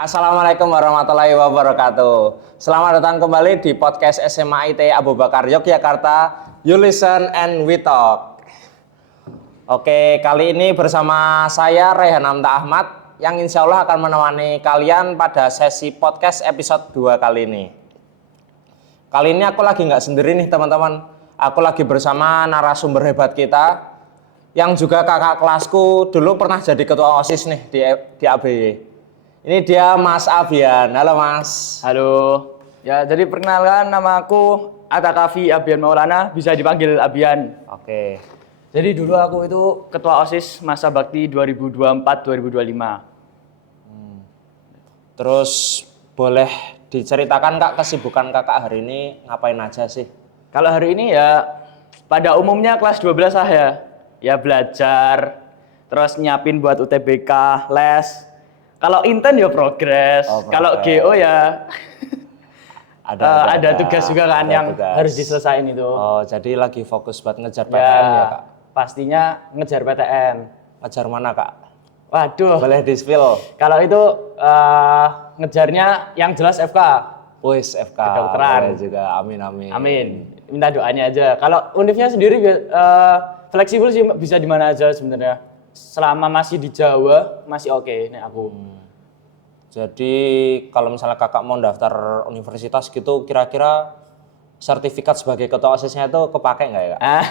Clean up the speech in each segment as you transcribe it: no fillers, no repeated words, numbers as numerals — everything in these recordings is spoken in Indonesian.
Assalamualaikum warahmatullahi wabarakatuh. Selamat datang kembali di podcast SMA IT Abu Bakar Yogyakarta. You listen and we talk. Oke, kali ini bersama saya Rehan Amta Ahmad yang insya Allah akan menemani kalian pada sesi podcast episode 2 kali ini. Kali ini aku lagi nggak sendiri nih teman-teman. Aku lagi bersama narasumber hebat kita yang juga kakak kelasku dulu pernah jadi ketua OSIS nih di ABY. Ini dia Mas Abian. Halo Mas. Halo. Ya, jadi perkenalkan nama aku Atakafi Abian Maulana, bisa dipanggil Abian. Oke. Jadi dulu aku itu ketua OSIS masa bakti 2024-2025. Terus boleh diceritakan Kak kesibukan Kakak hari ini ngapain aja sih? Kalau hari ini ya pada umumnya kelas 12 saya ya belajar, terus nyiapin buat UTBK, les. Kalau intern ya progres. Kalau GO ya ada tugas juga kan yang harus diselesain itu. Oh, jadi lagi fokus buat ngejar PTN ya Kak? Pastinya ngejar PTN. Ngejar mana Kak? Waduh. Boleh di-spill? Kalau itu ngejarnya yang jelas FK. Wis FK. Kedokteran. Boleh juga. Amin amin. Amin. Minta doanya aja. Kalau univnya sendiri fleksibel sih, bisa di mana aja sebenarnya. Selama masih di Jawa masih oke nih aku. Jadi kalau misalnya Kakak mau daftar universitas gitu, kira-kira sertifikat sebagai ketua OSIS-nya itu kepake nggak ya Kak?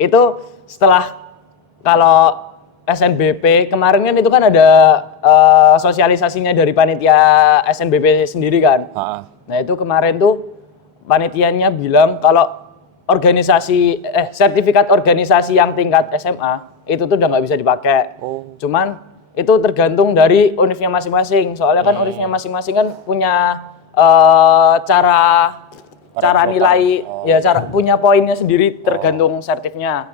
Itu setelah kalau SNBP kemarin kan itu kan ada sosialisasinya dari panitia SNBP sendiri kan. Nah itu kemarin tuh panitianya bilang kalau sertifikat organisasi yang tingkat SMA itu tuh udah nggak bisa dipakai. Cuman itu tergantung dari univnya masing-masing. Soalnya kan univnya masing-masing kan punya cara nilai, punya poinnya sendiri tergantung sertifnya.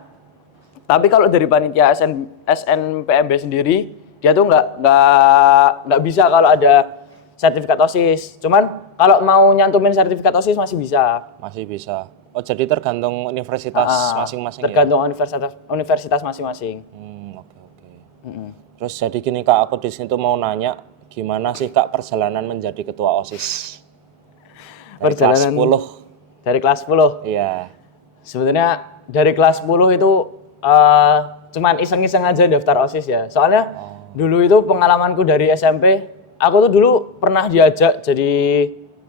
Tapi kalau dari panitia SNPMB sendiri, dia tuh nggak bisa kalau ada sertifikat OSIS. Cuman kalau mau nyantumin sertifikat OSIS masih bisa. Masih bisa. Oh, jadi tergantung universitas masing-masing. Tergantung universitas masing-masing. Oke. Terus jadi gini Kak, aku di sini tuh mau nanya, gimana sih Kak perjalanan menjadi ketua OSIS? Perjalanan dari kelas 10. Iya. Sebenarnya dari kelas 10 itu cuman iseng-iseng aja daftar OSIS ya. Soalnya dulu itu pengalamanku dari SMP, aku tuh dulu pernah diajak jadi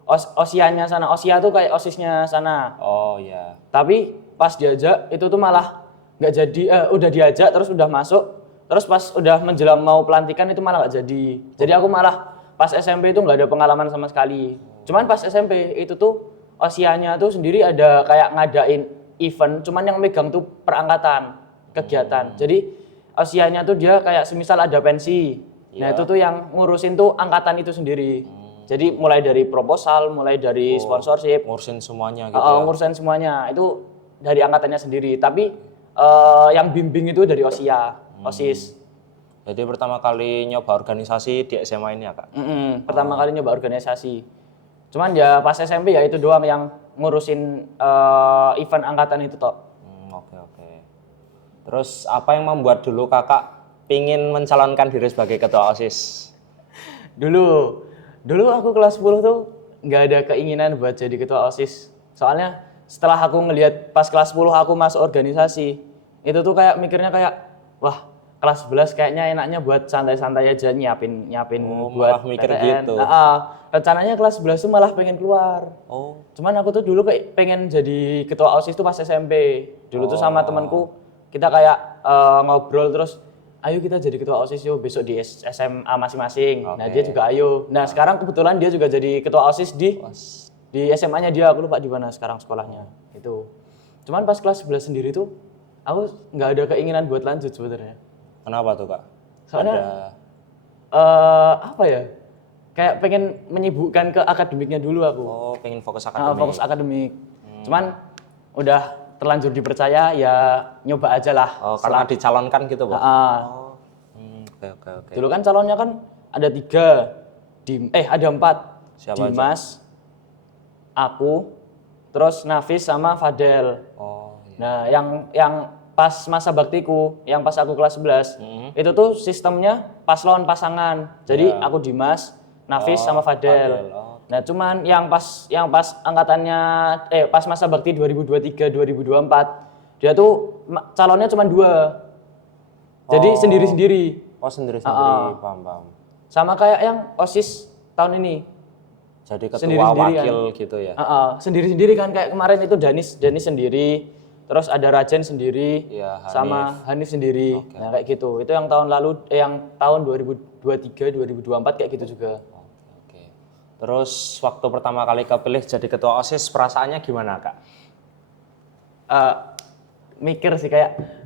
OSIA-nya sana. OSIA tuh kayak OSIS-nya sana. Oh iya. Tapi pas diajak itu tuh malah nggak jadi, udah diajak terus udah masuk, terus pas udah menjelang mau pelantikan itu malah nggak jadi. Jadi aku malah pas SMP itu nggak ada pengalaman sama sekali. Cuman pas SMP itu tuh OSIA-nya tuh sendiri ada kayak ngadain event, cuman yang megang tuh perangkatan kegiatan. Jadi OSIA-nya tuh dia kayak semisal ada pensi. Nah itu tuh yang ngurusin tuh angkatan itu sendiri. Jadi mulai dari proposal, mulai dari sponsorship, ngurusin semuanya gitu ya? Ngurusin semuanya, itu dari angkatannya sendiri. Tapi yang bimbing itu dari OSIS. Jadi pertama kali nyoba organisasi di SMA ini ya Kak? Pertama kali nyoba organisasi. Cuman ya pas SMP ya itu doang yang ngurusin event angkatan itu toh. Oke. Terus apa yang membuat dulu Kakak pingin mencalonkan diri sebagai ketua OSIS? Dulu aku kelas 10 tuh nggak ada keinginan buat jadi ketua OSIS. Soalnya setelah aku ngelihat pas kelas 10 aku masuk organisasi, itu tuh kayak mikirnya kayak, wah kelas 11 kayaknya enaknya buat santai-santai aja nyiapin buat mikir PTN. gitu. Rencananya kelas 11 tuh malah pengen keluar. Cuman aku tuh dulu kayak pengen jadi ketua OSIS tuh pas SMP. Dulu tuh sama temanku kita kayak ngobrol terus, ayo kita jadi ketua OSIS yuk besok di SMA masing-masing. Nah dia juga ayo. Nah sekarang kebetulan dia juga jadi ketua OSIS di SMA-nya dia. Aku lupa di mana sekarang sekolahnya. Itu. Cuman pas kelas 11 sendiri tuh aku nggak ada keinginan buat lanjut sebenarnya. Kenapa tuh Kak? Soalnya apa ya? Kayak pengen menyibukkan ke akademiknya dulu aku. Pengen fokus akademik. Fokus akademik. Cuman udah terlanjur dipercaya ya nyoba aja lah. Karena dicalonkan gitu Pak? Oke. Dulu kan calonnya kan ada 3, ada 4. Siapa Dimas, aja? Aku, terus Nafis sama Fadel. Nah yang pas masa baktiku, yang pas aku kelas 11, itu tuh sistemnya paslon pasangan. Jadi aku Dimas, Nafis sama Fadel. Fadel, oh. Nah, cuman yang pas angkatannya pas masa bakti 2023 2024 dia tuh calonnya cuma 2. Jadi sendiri-sendiri. Oh, sendiri-sendiri, paham. Sama kayak yang OSIS tahun ini. Jadi ketua Sendiri-sendiri wakil kan. gitu ya. Sendiri-sendiri kan kayak kemarin itu Danis sendiri, terus ada Rajen sendiri, Iya, Hanif. sama Hanif sendiri. Nah, kayak gitu. Itu yang tahun lalu yang tahun 2023 2024 kayak gitu juga. Oke. Terus waktu pertama kali kepilih jadi ketua OSIS perasaannya gimana, Kak? Mikir sih kayak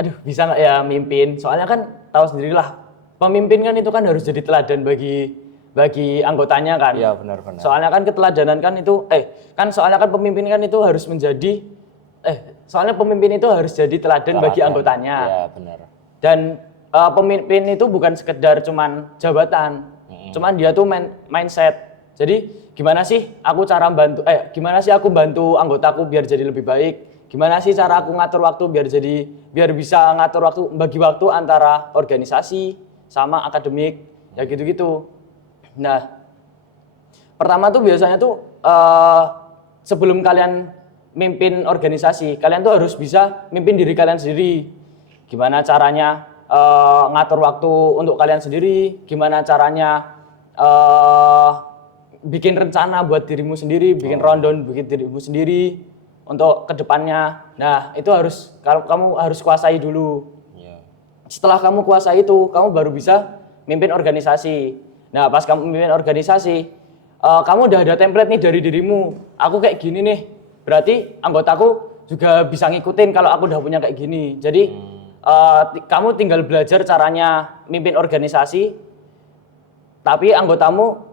aduh bisa nggak ya mimpin, soalnya kan tahu sendirilah pemimpin kan itu kan harus jadi teladan bagi anggotanya kan. Iya, benar-benar. Soalnya kan keteladanan kan itu soalnya kan pemimpin kan itu harus menjadi soalnya pemimpin itu harus jadi teladan bagi anggotanya. Iya, benar. Dan pemimpin itu bukan sekedar cuman jabatan, cuman dia tuh mindset. Jadi gimana sih gimana sih aku bantu anggotaku biar jadi lebih baik? Gimana sih cara aku ngatur waktu biar bisa ngatur waktu, bagi waktu antara organisasi sama akademik, ya gitu-gitu. Nah, pertama tuh biasanya tuh sebelum kalian mimpin organisasi, kalian tuh harus bisa mimpin diri kalian sendiri. Gimana caranya ngatur waktu untuk kalian sendiri, gimana caranya bikin rencana buat dirimu sendiri, bikin rundown bikin dirimu sendiri untuk kedepannya. Nah, itu kamu harus kuasai dulu. Iya. Setelah kamu kuasai itu, kamu baru bisa mimpin organisasi. Nah, pas kamu mimpin organisasi, kamu udah ada template nih dari dirimu. Aku kayak gini nih, berarti anggotaku juga bisa ngikutin kalau aku udah punya kayak gini. Jadi, kamu tinggal belajar caranya mimpin organisasi, tapi anggotamu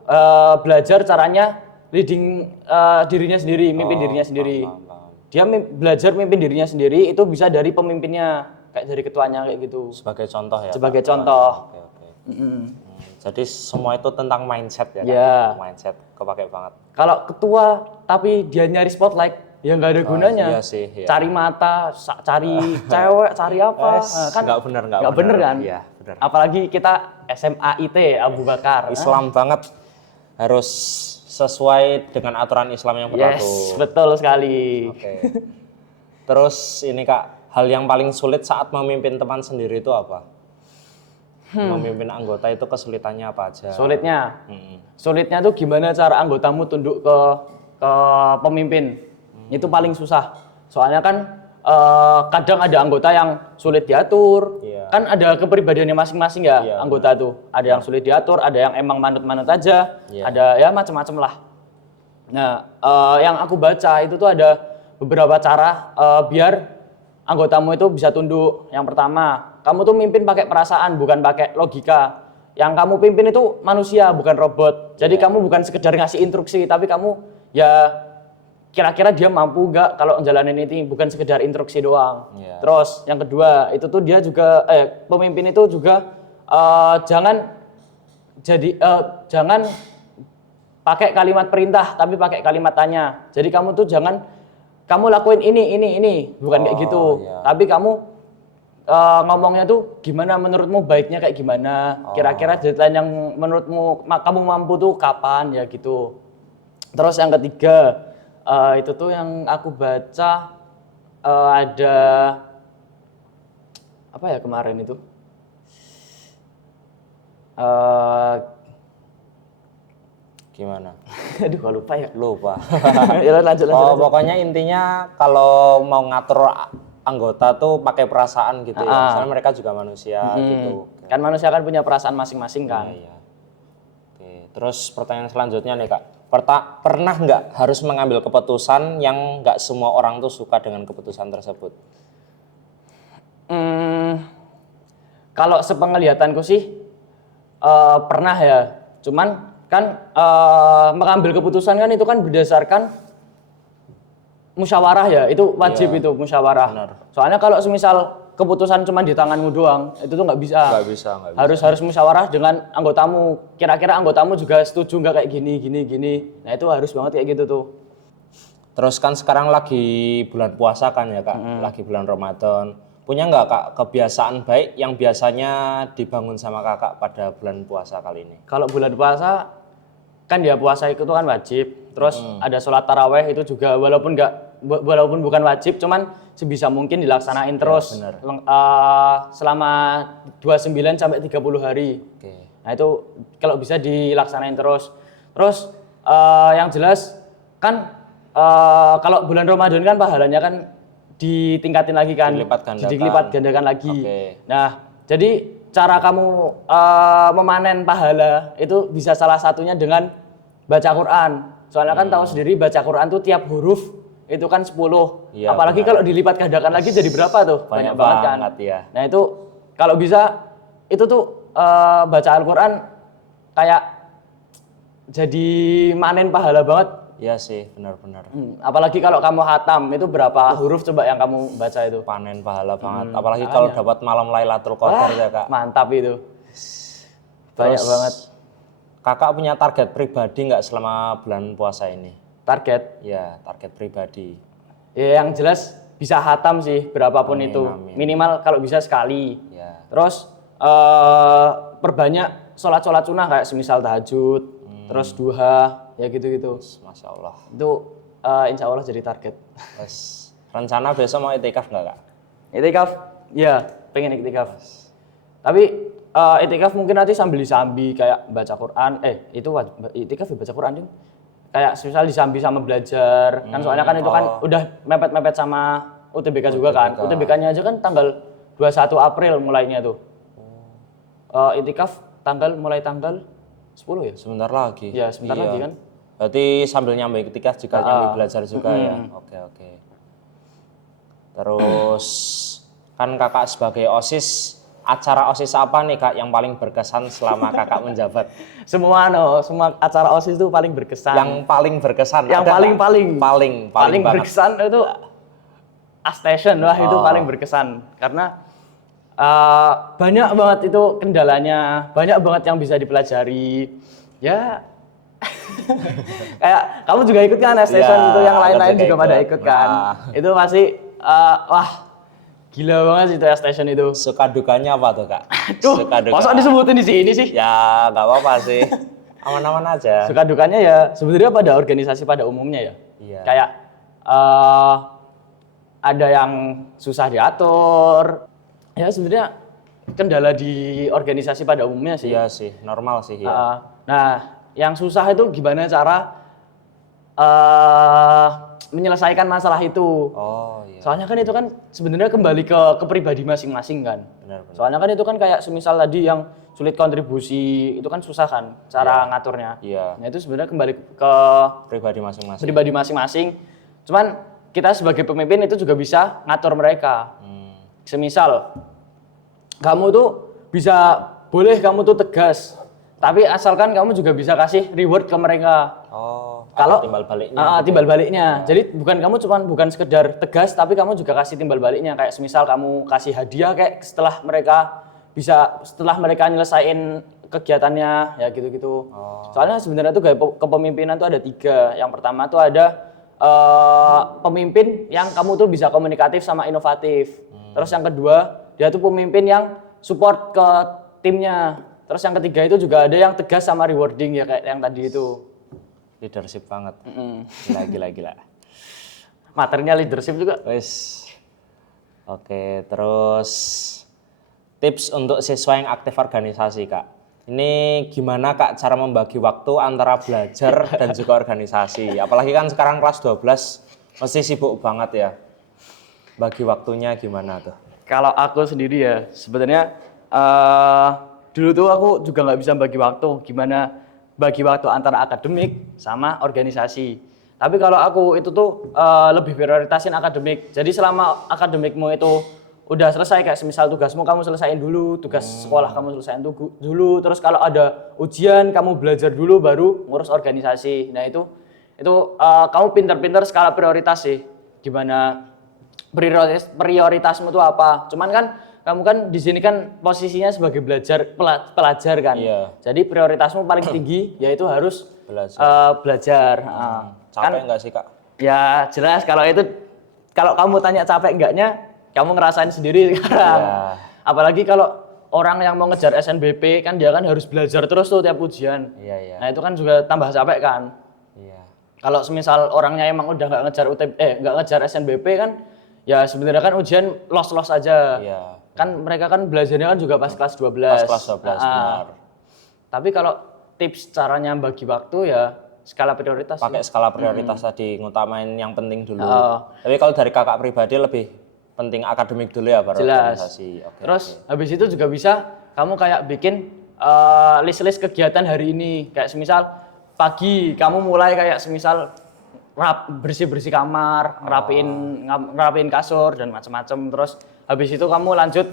belajar caranya leading dirinya sendiri, mimpin dirinya sendiri. Paham. Dia belajar mimpin dirinya sendiri itu bisa dari pemimpinnya, kayak dari ketuanya kayak gitu. Sebagai contoh ya. Sebagai contoh. Oke. Jadi semua itu tentang mindset ya, Iya. Kak? Mindset kepake banget. Kalau ketua tapi dia nyari spotlight, ya nggak ada gunanya. Iya sih, iya. Cari mata, cari cewek, cari apa? Kan nggak bener kan? Iya, bener. Apalagi kita SMA IT Abu Bakar. Islam banget harus sesuai dengan aturan Islam yang berlaku. Yes, betul sekali. Oke. Terus ini Kak, hal yang paling sulit saat memimpin teman sendiri itu apa? Memimpin anggota itu kesulitannya apa aja? Sulitnya tuh gimana cara anggotamu tunduk ke pemimpin. Itu paling susah. Soalnya kan kadang ada anggota yang sulit diatur. Iya. Kan ada kepribadiannya masing-masing ya, Iya, anggota tuh. Ada yang sulit diatur, ada yang emang manut-manut aja, Iya. ada ya macam-macam lah. Nah, yang aku baca itu tuh ada beberapa cara biar anggotamu itu bisa tunduk. Yang pertama, kamu tuh mimpin pakai perasaan, bukan pakai logika. Yang kamu pimpin itu manusia, bukan robot. Jadi kamu bukan sekedar ngasih instruksi, tapi kamu ya kira-kira dia mampu nggak kalau jalanin ini, bukan sekedar instruksi doang. Iya. Terus yang kedua, itu tuh dia juga pemimpin itu juga jangan pakai kalimat perintah, tapi pakai kalimat tanya. Jadi kamu tuh jangan kamu lakuin ini, bukan kayak gitu. Iya. Tapi kamu ngomongnya tuh gimana menurutmu baiknya kayak gimana? Kira-kira deadline yang menurutmu kamu mampu tuh kapan ya gitu. Terus yang ketiga, itu tuh yang aku baca ada apa ya kemarin itu? Gimana? Aduh, gak lupa ya. Lupa. Ya, lanjut. Pokoknya intinya kalau mau ngatur anggota tuh pakai perasaan gitu ya. Soalnya mereka juga manusia gitu. Kan manusia kan punya perasaan masing-masing kan. Iya. Oke, terus pertanyaan selanjutnya nih Kak. Pernah nggak harus mengambil keputusan yang nggak semua orang tuh suka dengan keputusan tersebut? Kalau sepenglihatanku sih pernah ya. Cuman kan mengambil keputusan kan itu kan berdasarkan musyawarah ya. Itu wajib itu musyawarah. Benar. Soalnya kalau semisal keputusan cuma di tanganmu doang, itu tuh nggak bisa. Nggak bisa. Harus musyawarah dengan anggotamu. Kira-kira anggotamu juga setuju nggak kayak gini. Nah itu harus banget kayak gitu tuh. Terus kan sekarang lagi bulan puasa kan ya Kak, lagi bulan Ramadan. Punya nggak Kak kebiasaan baik yang biasanya dibangun sama Kakak pada bulan puasa kali ini? Kalau bulan puasa kan dia puasa itu kan wajib. Terus ada sholat taraweh itu juga walaupun bukan wajib, cuman sebisa mungkin dilaksanain terus bener. selama 29 sampai 30 hari. Oke. Nah itu kalau bisa dilaksanain terus. Terus yang jelas kan kalau bulan Ramadan kan pahalanya kan ditingkatin lagi kan, dilipat gandakan lagi. Oke. Nah jadi cara kamu memanen pahala itu bisa salah satunya dengan baca Quran. Soalnya kan tahu sendiri baca Quran tuh tiap huruf itu kan 10. Iya, apalagi kalau dilipat gandakan lagi jadi berapa tuh? Banyak banget kan. ya. Nah itu kalau bisa itu tuh baca Al-Quran kayak jadi manen pahala banget. Iya sih, benar-benar. Apalagi kalau kamu hatam itu berapa huruf coba yang kamu baca itu? Panen pahala banget. Apalagi kalau dapat malam Lailatul Qadar ya, Kak. Mantap itu. Banyak Terus, banget. Kakak punya target pribadi nggak selama bulan puasa ini? Target. Ya, target pribadi. Ya yang jelas bisa hatam sih berapapun Amin, itu. amin. Minimal kalau bisa sekali. Ya. Terus perbanyak sholat-sholat sunnah kayak semisal tahajud, terus duha, ya gitu-gitu. Masya Allah. Itu insya Allah jadi target. Terus, rencana besok mau itikaf nggak, Kak? Itikaf, ya pengen itikaf. Tapi itikaf mungkin nanti sambil disambi kayak baca Quran. Itu itikaf ya baca Quran ding. Kayak misal disambi sama belajar. Kan soalnya kan itu kan udah mepet-mepet sama UTBK juga kan. UTBK-nya aja kan tanggal 21 April mulainya tuh. Itikaf mulai tanggal 10 ya? Sebentar lagi. Ya, sebentar lagi kan. Berarti sambil nyambi itikaf juga nyambi belajar juga ya. Oke. Terus kan Kakak sebagai OSIS, acara OSIS apa nih Kak yang paling berkesan selama Kakak menjabat? Semua acara OSIS itu paling berkesan. Yang paling berkesan. Yang paling banget. berkesan itu A-Station. Wah, itu paling berkesan karena banyak banget itu kendalanya, banyak banget yang bisa dipelajari. Ya kayak kamu juga ikut kan A-Station itu, yang lain-lain juga pada ikut kan. Itu pasti wah gila banget sih itu A-Station itu. Suka dukanya apa tuh Kak? Tuh, masa disebutin di sini sih? Ya nggak apa-apa sih, aman-aman aja. Suka dukanya ya sebenarnya pada organisasi pada umumnya ya. Iya. Kayak ada yang susah diatur. Ya sebenarnya kendala di organisasi pada umumnya sih. Iya sih, normal sih ya. Nah, yang susah itu gimana cara menyelesaikan masalah itu. Oh iya. Soalnya kan itu kan sebenarnya kembali ke pribadi masing-masing kan. Benar. Soalnya kan itu kan kayak semisal tadi yang sulit kontribusi itu kan susah kan cara ngaturnya. Iya. Nah itu sebenarnya kembali ke Pribadi masing-masing. Cuman kita sebagai pemimpin itu juga bisa ngatur mereka. Semisal kamu tuh boleh kamu tuh tegas, tapi asalkan kamu juga bisa kasih reward ke mereka. Oh, kalau timbal baliknya. Timbal baliknya. Jadi bukan sekedar tegas, tapi kamu juga kasih timbal baliknya. Kayak semisal kamu kasih hadiah kayak setelah mereka nyelesain kegiatannya, ya gitu-gitu. Soalnya sebenarnya tuh gaya kepemimpinan tuh ada 3. Yang pertama tuh ada pemimpin yang kamu tuh bisa komunikatif sama inovatif. Terus yang kedua, dia tuh pemimpin yang support ke timnya. Terus yang ketiga itu juga ada yang tegas sama rewarding ya kayak yang tadi itu. Leadership banget. Gila. Materinya leadership juga. Wes. Oke, terus tips untuk siswa yang aktif organisasi, Kak. Ini gimana Kak cara membagi waktu antara belajar dan juga organisasi? Apalagi kan sekarang kelas 12 mesti sibuk banget ya. Bagi waktunya gimana tuh? Kalau aku sendiri ya, sebenarnya dulu tuh aku juga nggak bisa bagi waktu. Gimana bagi waktu antara akademik sama organisasi. Tapi kalau aku itu tuh lebih prioritasin akademik. Jadi selama akademikmu itu udah selesai, kayak semisal tugasmu kamu selesaiin dulu, tugas sekolah kamu selesaiin dulu. Terus kalau ada ujian kamu belajar dulu, baru ngurus organisasi. Nah itu kamu pinter-pinter skala prioritas sih. Gimana prioritasmu tuh apa? Cuman kan kamu kan di sini kan posisinya sebagai pelajar kan. Iya. Jadi prioritasmu paling tinggi yaitu harus belajar. Capek nggak sih Kak? Ya jelas kalau kamu tanya capek enggaknya, kamu ngerasain sendiri sekarang. Iya. Apalagi kalau orang yang mau ngejar SNBP kan dia kan harus belajar terus tuh tiap ujian. Iya, iya. Nah itu kan juga tambah capek kan. Iya. Kalau semisal orangnya emang udah nggak ngejar nggak ngejar SNBP kan, ya sebenarnya kan ujian los aja. Iya. Kan mereka kan belajarnya kan juga pas kelas 12. Pas kelas 12 benar. Tapi kalau tips caranya bagi waktu ya skala prioritas. Pakai skala prioritas tadi, ngutamain yang penting dulu. Oh. Tapi kalau dari kakak pribadi lebih penting akademik dulu ya baru Jelas. organisasi. Oke, Terus habis itu juga bisa kamu kayak bikin list-list kegiatan hari ini. Kayak semisal pagi kamu mulai kayak semisal bersih-bersih kamar, ngerapiin kasur dan macam-macam. Terus habis itu kamu lanjut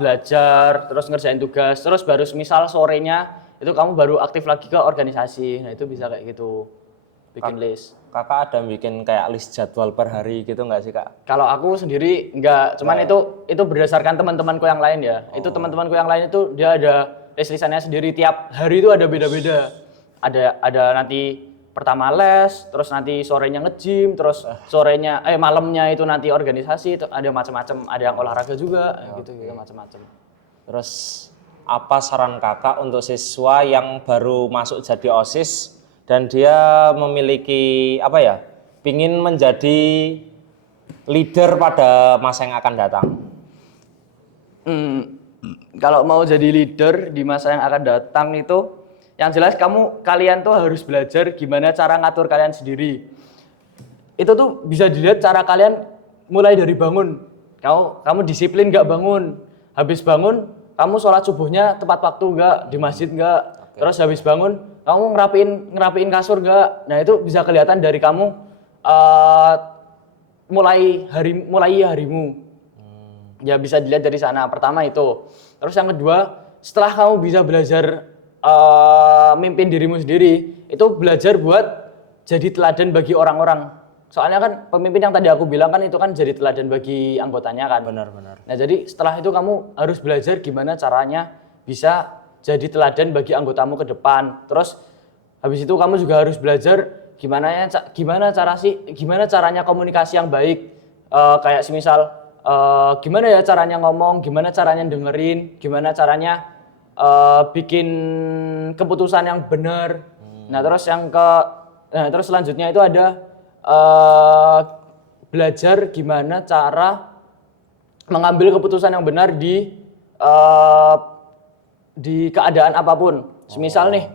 belajar, terus ngerjain tugas. Terus baru semisal sorenya itu kamu baru aktif lagi ke organisasi. Nah itu bisa kayak gitu, bikin list. Kakak ada bikin kayak list jadwal per hari gitu nggak sih kak? Kalau aku sendiri enggak, cuman itu berdasarkan teman-temanku yang lain ya. Itu teman-temanku yang lain itu dia ada list-listannya sendiri, tiap hari itu ada beda-beda. Ada nanti pertama les, terus nanti sorenya nge-gym, terus malamnya itu nanti organisasi, itu ada macam-macam, ada yang olahraga juga, gitu macam-macam. Terus apa saran kakak untuk siswa yang baru masuk jadi OSIS dan dia memiliki pingin menjadi leader pada masa yang akan datang? Kalau mau jadi leader di masa yang akan datang itu, yang jelas kalian tuh harus belajar gimana cara ngatur kalian sendiri. Itu tuh bisa dilihat cara kalian mulai dari bangun. Kamu disiplin nggak bangun, habis bangun kamu sholat subuhnya tepat waktu nggak, di masjid nggak, terus habis bangun kamu ngerapiin kasur nggak. Nah itu bisa kelihatan dari kamu mulai harimu. Ya bisa dilihat dari sana. Pertama itu. Terus yang kedua, setelah kamu bisa belajar mimpin dirimu sendiri, itu belajar buat jadi teladan bagi orang-orang. Soalnya kan pemimpin yang tadi aku bilang kan itu kan jadi teladan bagi anggotanya kan. Benar-benar. Nah jadi setelah itu kamu harus belajar gimana caranya bisa jadi teladan bagi anggotamu ke depan. Terus habis itu kamu juga harus belajar gimana caranya komunikasi yang baik. Kayak semisal gimana ya caranya ngomong, gimana caranya dengerin, gimana caranya bikin keputusan yang benar. Nah terus selanjutnya itu ada belajar gimana cara mengambil keputusan yang benar di keadaan apapun. Semisal nih,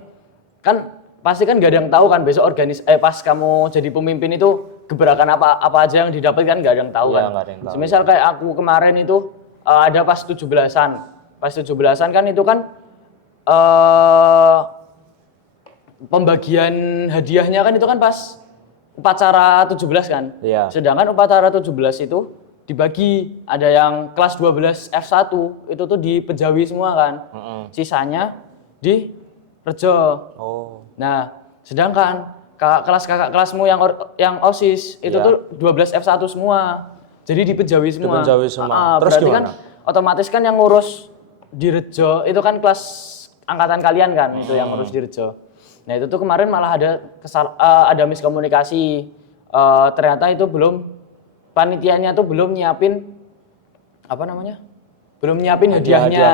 kan pasti kan gak ada yang tahu kan besok pas kamu jadi pemimpin itu gebrakan apa aja yang didapat kan gak ada yang tahu kan. Nggak ada yang tahu. Semisal kayak aku kemarin itu ada pas 17-an. Pas 17-an kan itu kan pembagian hadiahnya kan itu kan pas upacara 17 kan. Iya. Sedangkan upacara 17 itu dibagi, ada yang kelas 12 F1 itu tuh di Pejawi semua kan. Sisanya di Rejo. Oh. Nah, sedangkan kakak kelasmu yang OSIS itu tuh 12 F1 semua. Jadi di Pejawi semua. Di Pejawi semua. Terus berarti gimana? kan otomatis kan yang ngurus di Rejo itu kan kelas angkatan kalian kan, itu yang ngurus di Rejo. Nah, itu tuh kemarin malah ada miskomunikasi. Ternyata itu panitianya tuh belum nyiapin belum nyiapin hadiahnya.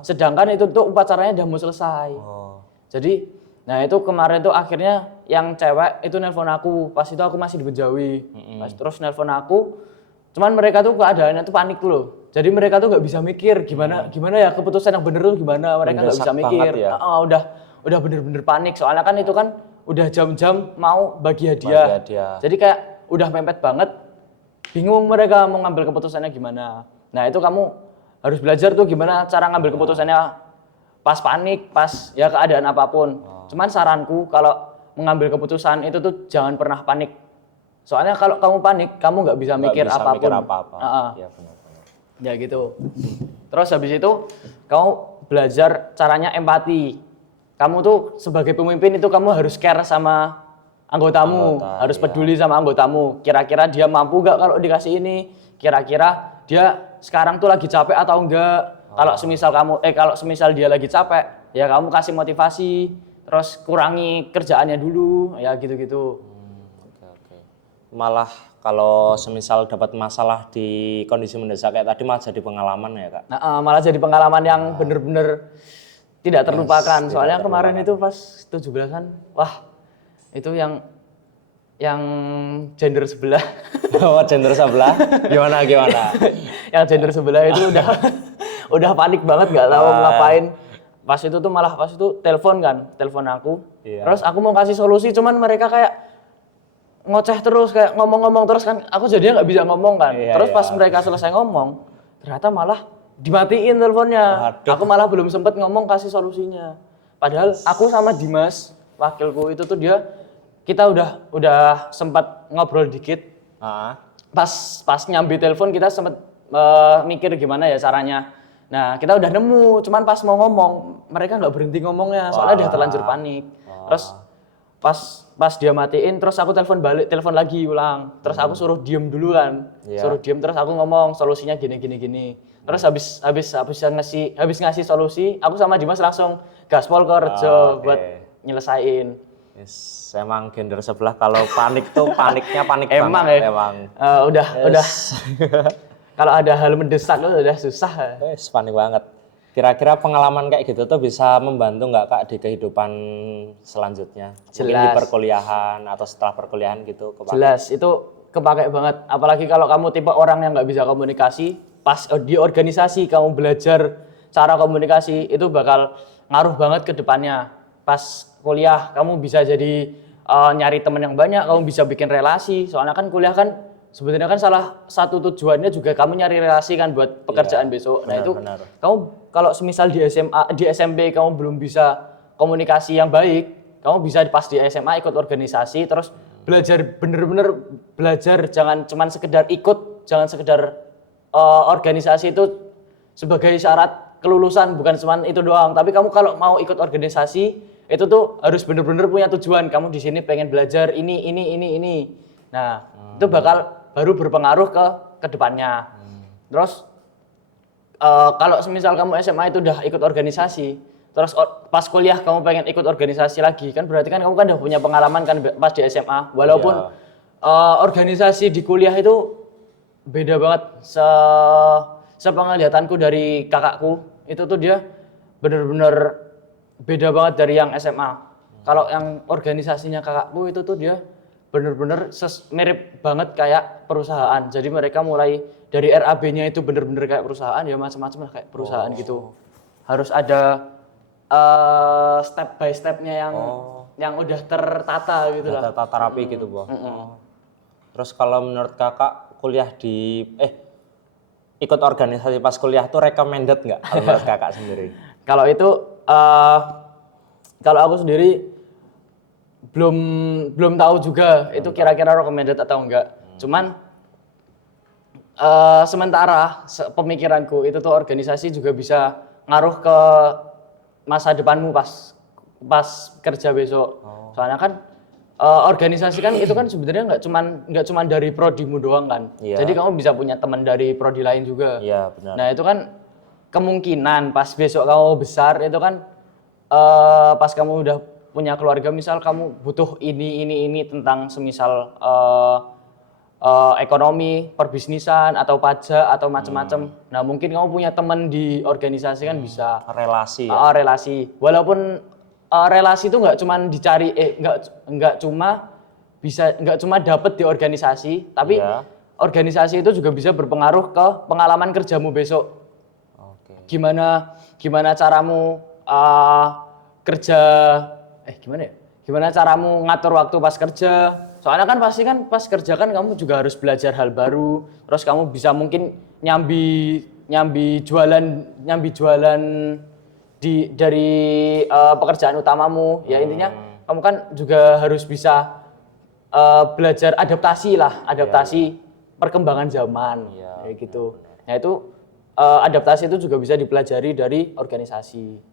Sedangkan itu tuh upacaranya udah mau selesai. Jadi, nah itu kemarin tuh akhirnya yang cewek itu nelpon aku. Pas itu aku masih di Bejawi. Terus nelpon aku. Cuman mereka tuh keadaannya tuh panik tuh loh. Jadi mereka tuh nggak bisa mikir gimana ya keputusan yang bener tuh gimana. Mereka nggak bisa mikir. Ya? Udah bener-bener panik. Soalnya kan itu kan udah jam-jam mau bagi hadiah. Jadi kayak udah mepet banget. Bingung mereka mau ngambil keputusannya gimana. Nah itu kamu harus belajar tuh gimana cara ngambil keputusannya pas panik, pas ya keadaan apapun. Cuman saranku kalau mengambil keputusan itu tuh jangan pernah panik. Soalnya kalau kamu panik, kamu nggak bisa mikir apapun. Iya benar-benar. Ya gitu. Terus habis itu kamu belajar caranya empati. Kamu tuh sebagai pemimpin itu kamu harus care sama anggotamu, harus peduli sama anggotamu. Kira-kira dia mampu nggak kalau dikasih ini? Kira-kira dia sekarang tuh lagi capek atau enggak? Kalau semisal dia lagi capek, ya kamu kasih motivasi, terus kurangi kerjaannya dulu, ya gitu-gitu. Oke. malah kalau semisal dapat masalah di kondisi mendesak kayak tadi malah jadi pengalaman ya kak? Nah, malah jadi pengalaman yang bener-bener tidak terlupakan. Soalnya kemarin itu pas 17-an, wah itu yang gender sebelah. Oh, gender sebelah? Gimana? Yang gender sebelah itu udah panik banget, nggak tahu ngapain. Pas itu telepon aku. Iya. Terus aku mau kasih solusi, cuman mereka kayak ngoceh terus, kayak ngomong-ngomong terus kan. Aku jadinya nggak bisa ngomong kan. Iya, Terus pas mereka selesai ngomong, ternyata malah dimatiin teleponnya. Aduh. Aku malah belum sempet ngomong kasih solusinya. Padahal aku sama Dimas, wakilku itu tuh kita udah sempat ngobrol dikit. Pas nyambi telepon kita sempat mikir gimana ya caranya. Nah, kita udah nemu, cuman pas mau ngomong, mereka nggak berhenti ngomongnya, soalnya udah terlanjur panik. Terus pas dia matiin, terus aku telepon lagi ulang. Terus aku suruh diem dulu kan. Suruh diem, terus aku ngomong solusinya gini. Terus habis ngasih solusi, aku sama Dimas langsung gaspol ke Rejo buat nyelesain. Yes, emang gender sebelah kalau panik tuh paniknya panik Emang banget ya? emang. Udah kalau ada hal mendesak itu udah susah. Yes, panik banget. Kira-kira pengalaman kayak gitu tuh bisa membantu nggak kak di kehidupan selanjutnya? Mungkin di Jelas. perkuliahan atau setelah perkuliahan gitu? Jelas, itu kepake banget. Apalagi kalau kamu tipe orang yang nggak bisa komunikasi, pas di organisasi kamu belajar cara komunikasi, itu bakal ngaruh banget ke depannya. Pas kuliah, kamu bisa jadi nyari teman yang banyak, kamu bisa bikin relasi. Soalnya kan kuliah kan sebenarnya kan salah satu tujuannya juga kamu nyari relasi kan buat pekerjaan besok. Nah itu kamu kalau semisal di SMA, di SMP kamu belum bisa komunikasi yang baik, kamu bisa pas di SMA ikut organisasi, terus belajar bener-bener belajar, jangan cuman sekedar ikut, jangan sekedar organisasi itu sebagai syarat kelulusan, bukan cuman itu doang. Tapi kamu kalau mau ikut organisasi itu tuh harus bener-bener punya tujuan. Kamu di sini pengen belajar ini. Nah itu bakal baru berpengaruh ke depannya. Terus kalau semisal kamu SMA itu udah ikut organisasi, terus pas kuliah kamu pengen ikut organisasi lagi, kan berarti kan kamu kan udah punya pengalaman kan pas di SMA. Walaupun organisasi di kuliah itu beda banget. Sepenglihatanku dari kakakku, itu tuh dia bener-bener beda banget dari yang SMA. Kalau yang organisasinya kakakku itu tuh dia bener-bener mirip banget kayak perusahaan. Jadi mereka mulai dari RAB-nya itu bener-bener kayak perusahaan, ya macam-macam lah kayak perusahaan gitu. Harus ada step by step-nya yang udah tertata gitu lah. Tata rapi gitu, Bu. Terus kalau menurut kakak kuliah ikut organisasi pas kuliah tuh recommended nggak kalau menurut kakak sendiri? Kalau itu kalau aku sendiri belum tahu juga itu kira-kira recommended atau enggak. Cuman sementara pemikiranku itu tuh organisasi juga bisa ngaruh ke masa depanmu pas kerja besok. Soalnya kan organisasi kan itu kan sebenarnya nggak cuman dari prodimu doang kan. Jadi kamu bisa punya teman dari prodi lain juga. Iya, benar. Nah, itu kan kemungkinan pas besok kamu besar itu kan pas kamu udah punya keluarga, misal kamu butuh ini tentang semisal ekonomi, perbisnisan atau pajak atau macam-macam. Nah, mungkin kamu punya teman di organisasi kan bisa relasi ya. Relasi. Walaupun relasi itu nggak cuma dicari nggak cuma dapet di organisasi, tapi organisasi itu juga bisa berpengaruh ke pengalaman kerjamu besok. Gimana caramu kerja gimana caramu ngatur waktu pas kerja. Soalnya kan pasti kan pas kerja kan kamu juga harus belajar hal baru. Terus kamu bisa mungkin nyambi jualan dari pekerjaan utamamu. Ya intinya kamu kan juga harus bisa belajar adaptasi perkembangan zaman kayak gitu. Nah itu adaptasi itu juga bisa dipelajari dari organisasi.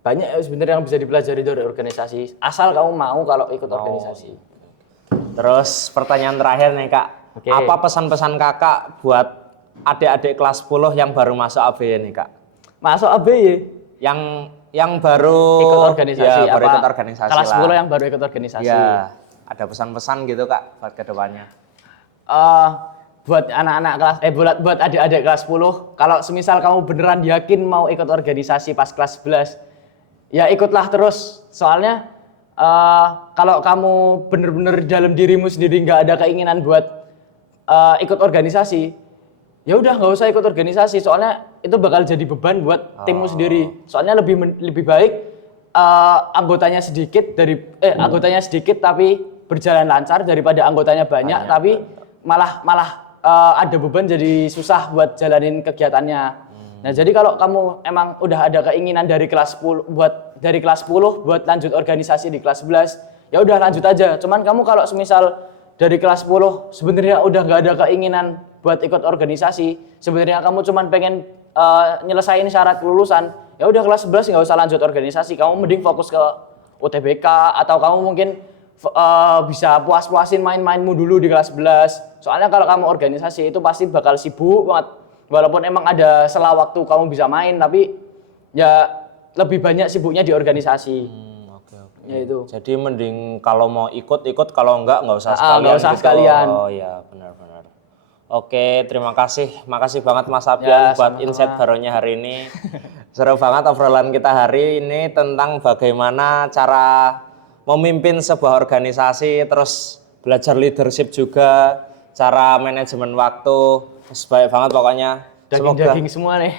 Banyak sebenarnya yang bisa dipelajari dari organisasi, asal kamu mau kalau ikut organisasi. Terus pertanyaan terakhir nih kak, apa pesan-pesan kakak buat adik-adik kelas 10 yang baru masuk ABY nih kak? Masuk ABY? Yang baru ikut organisasi, baru ikut organisasi kelas lah. 10 yang baru ikut organisasi. Ya, Ada pesan-pesan gitu Kak buat kedepannya? Buat anak-anak kelas buat adik-adik kelas 10, kalau semisal kamu beneran yakin mau ikut organisasi pas kelas 11, ya ikutlah terus. Soalnya kalau kamu bener-bener dalam dirimu sendiri nggak ada keinginan buat ikut organisasi, ya udah nggak usah ikut organisasi. Soalnya itu bakal jadi beban buat timmu sendiri. Soalnya lebih baik anggotanya sedikit tapi berjalan lancar daripada anggotanya banyak tapi malah ada beban jadi susah buat jalanin kegiatannya. Nah, jadi kalau kamu emang udah ada keinginan dari kelas 10 buat lanjut organisasi di kelas 11, ya udah lanjut aja. Cuman kamu kalau semisal dari kelas 10 sebenarnya udah nggak ada keinginan buat ikut organisasi, sebenarnya kamu cuman pengen nyelesain syarat kelulusan, ya udah kelas 11 nggak usah lanjut organisasi. Kamu mending fokus ke UTBK atau kamu mungkin bisa puas-puasin main-mainmu dulu di kelas 11. Soalnya kalau kamu organisasi itu pasti bakal sibuk banget. Walaupun emang ada sela waktu kamu bisa main, tapi ya lebih banyak sibuknya di organisasi. Oke. Ya itu. Jadi mending kalau mau ikut, kalau nggak usah sekalian. Nggak usah gitu. sekalian. Oh iya, benar-benar. Oke, terima kasih. Makasih banget Mas Abdian buat insight barunya hari ini. Seru banget obrolan kita hari ini tentang bagaimana cara memimpin sebuah organisasi, terus belajar leadership juga, cara manajemen waktu. Baik banget pokoknya. Daging-daging semua nih.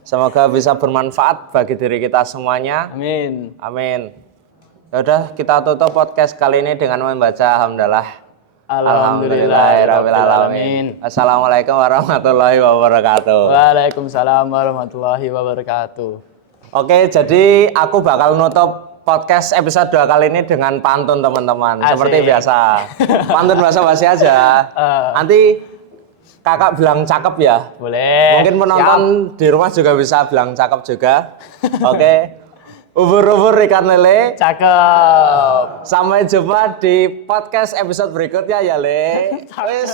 Semoga bisa bermanfaat bagi diri kita semuanya. Amin. Amin. Ya udah, kita tutup podcast kali ini dengan membaca alhamdulillah. Alhamdulillahirabbil alamin. Assalamualaikum warahmatullahi wabarakatuh. Waalaikumsalam warahmatullahi wabarakatuh. Oke, jadi aku bakal nutup podcast episode 2 kali ini dengan pantun teman-teman. Seperti biasa. Pantun basa-basi aja. Nanti kakak bilang cakep ya. Boleh. Mungkin penonton di rumah juga bisa bilang cakep juga. Oke. Ubur-ubur ikan lele. Cakep. Sampai jumpa di podcast episode berikutnya ya, Le. Wis.